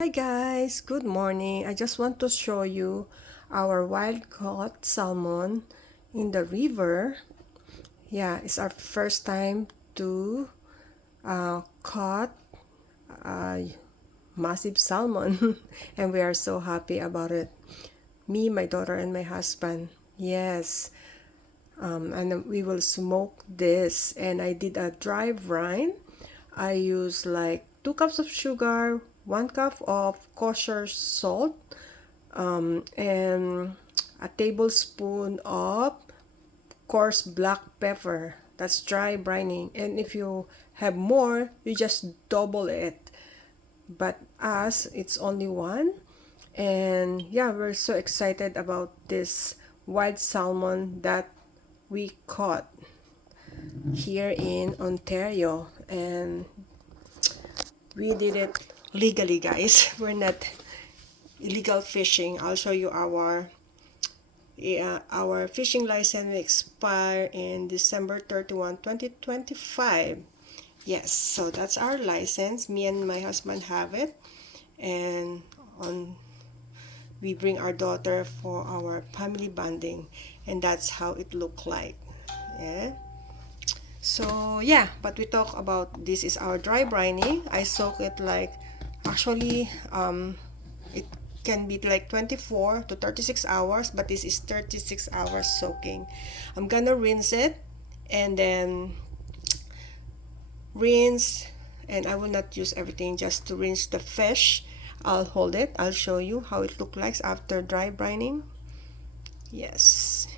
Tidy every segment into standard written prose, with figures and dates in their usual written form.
Hi guys, good morning. I just want to show you our wild caught salmon in the river. Yeah, it's our first time to caught a massive salmon and we are so happy about it. Me, my daughter, and my husband. Yes, and we will smoke this. And I did a dry brine. I used like 2 cups of sugar, 1 cup of kosher salt, and a tablespoon of coarse black pepper. That's dry brining. And if you have more, you just double it. But us, it's only one. And yeah, we're so excited about this wild salmon that we caught here in Ontario. And we did it legally, guys. We're not illegal fishing. I'll show you our fishing license will expire in December 31, 2025. Yes, so that's our license. Me and my husband have it. And on we bring our daughter for our family bonding. And that's how it look like. Yeah. So yeah, but we talk about this is our dry brining. I soak it like actually it can be like 24 to 36 hours, but this is 36 hours soaking. I'm gonna rinse it and then rinse, and I will not use everything, just to rinse the fish. I'll hold it. I'll show you how it looks like after dry brining. Yes,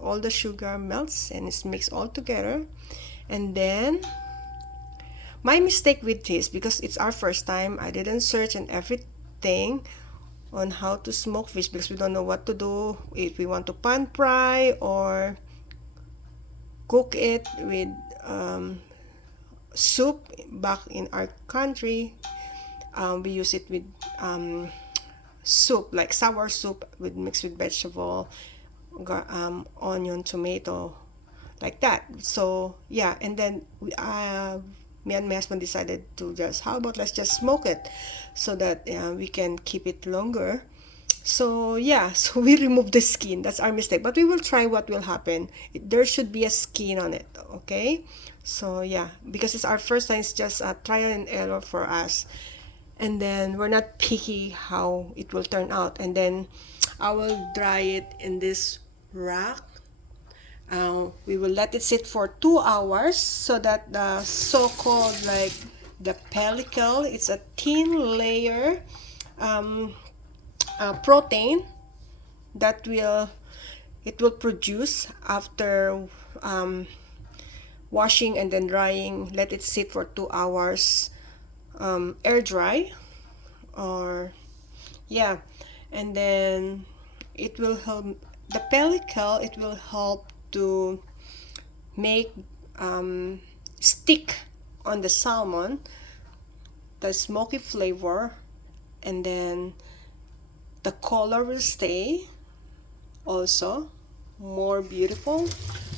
all the sugar melts and it's mixed all together. And then my mistake with this, because it's our first time, I didn't search and everything on how to smoke fish because we don't know what to do, if we want to pan fry or cook it with soup. Back in our country, we use it with soup, like sour soup with mixed with vegetable, onion, tomato, like that. So yeah, and then me and my husband decided to just, how about let's just smoke it so that we can keep it longer. So yeah, so we remove the skin. That's our mistake, but we will try what will happen. There should be a skin on it, okay? So yeah, because it's our first time, it's just a trial and error for us. And then we're not picky how it will turn out. And then I will dry it in this rack. We will let it sit for 2 hours so that the so-called like the pellicle, it's a thin layer protein that will produce after washing and then drying. Let it sit for 2 hours, air dry, or yeah, and then it will help the pellicle. It will help to make stick on the salmon the smoky flavor, and then the color will stay also more beautiful.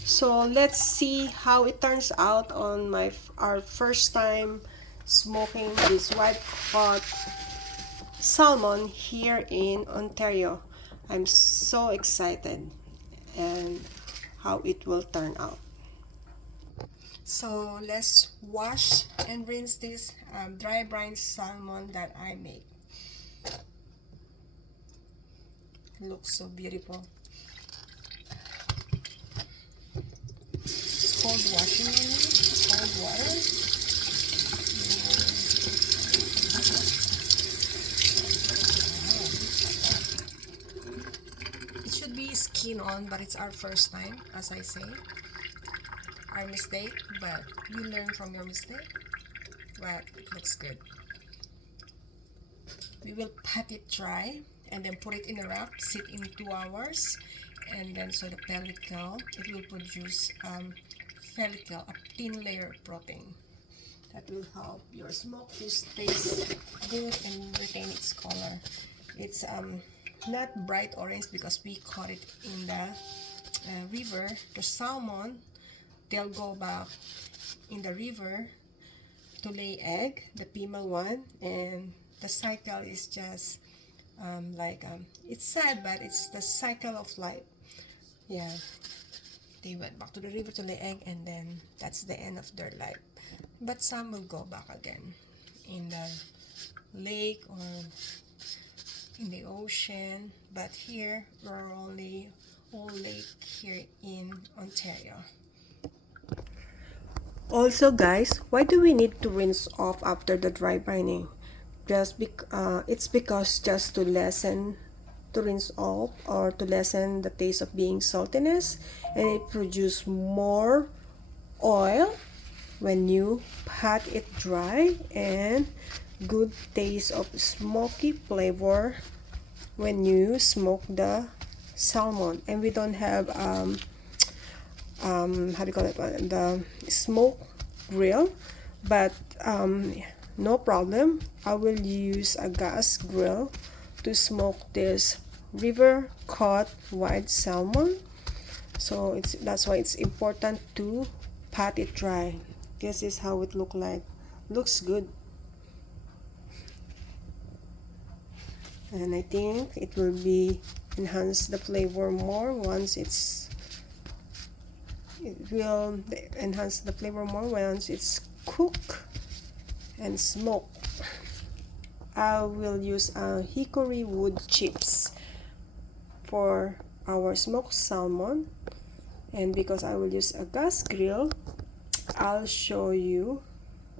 So let's see how it turns out on our first time smoking this white hot salmon here in Ontario. I'm so excited and how it will turn out. So let's wash and rinse this dry brine salmon that I make. Looks so beautiful. It's cold washing only, cold water. It should be skin on, but it's our first time, as I say. Our mistake, but you learn from your mistake. But it looks good. We will pat it dry and then put it in a wrap, sit in 2 hours, and then so the pellicle, it will produce pellicle, a thin layer of protein that will help your smoked fish taste good and retain its color. It's not bright orange because we caught it in the river. The salmon, they'll go back in the river to lay egg, the female one, and the cycle is just it's sad, but it's the cycle of life. Yeah, they went back to the river to lay egg, and then that's the end of their life. But some will go back again in the lake or in the ocean. But here we're only all lake here in Ontario. Also guys, why do we need to rinse off after the dry brining? It's because just to rinse off or to lessen the taste of being saltiness, and it produces more oil when you pat it dry, and good taste of smoky flavor when you smoke the salmon. And we don't have how do you call it, the smoke grill, but no problem, I will use a gas grill to smoke this river caught white salmon. So that's why it's important to pat it dry. This is how it looks good, and I think it will be enhance the flavor more once it's cooked and smoked. I will use hickory wood chips for our smoked salmon, and because I will use a gas grill, I'll show you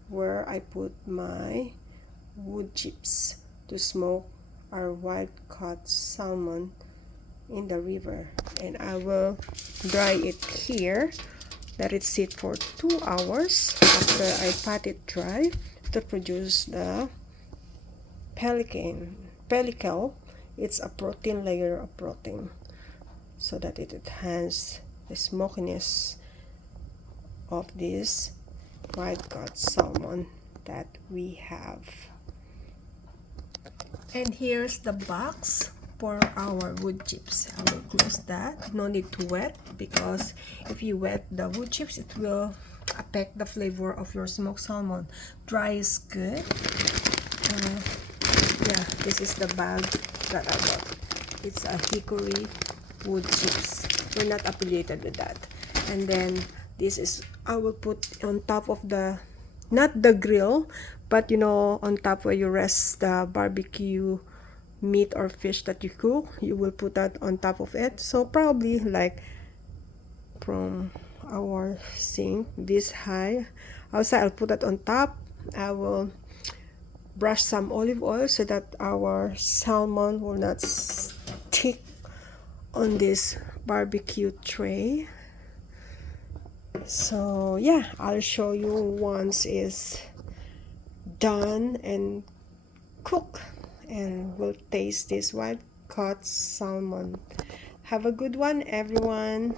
where I put my wood chips to smoke our wild caught salmon in the river. And I will dry it here, let it sit for 2 hours after I pat it dry to produce the pellicle. It's a protein layer of protein, so that it enhances the smokiness of this wild caught salmon that we have. And here's the box for our wood chips. I will close that. No need to wet, because if you wet the wood chips, it will affect the flavor of your smoked salmon. Dry is good. Yeah, this is the bag that I got. It's a hickory wood chips. We're not affiliated with that. And then this is, I will put on top of the, not the grill, but on top where you rest the barbecue meat or fish that you cook, you will put that on top of it. So probably like from our sink this high outside, I'll put that on top. I will brush some olive oil so that our salmon will not stick on this barbecue tray. So yeah, I'll show you once it's done and cook, and we'll taste this wild caught salmon. Have a good one, everyone.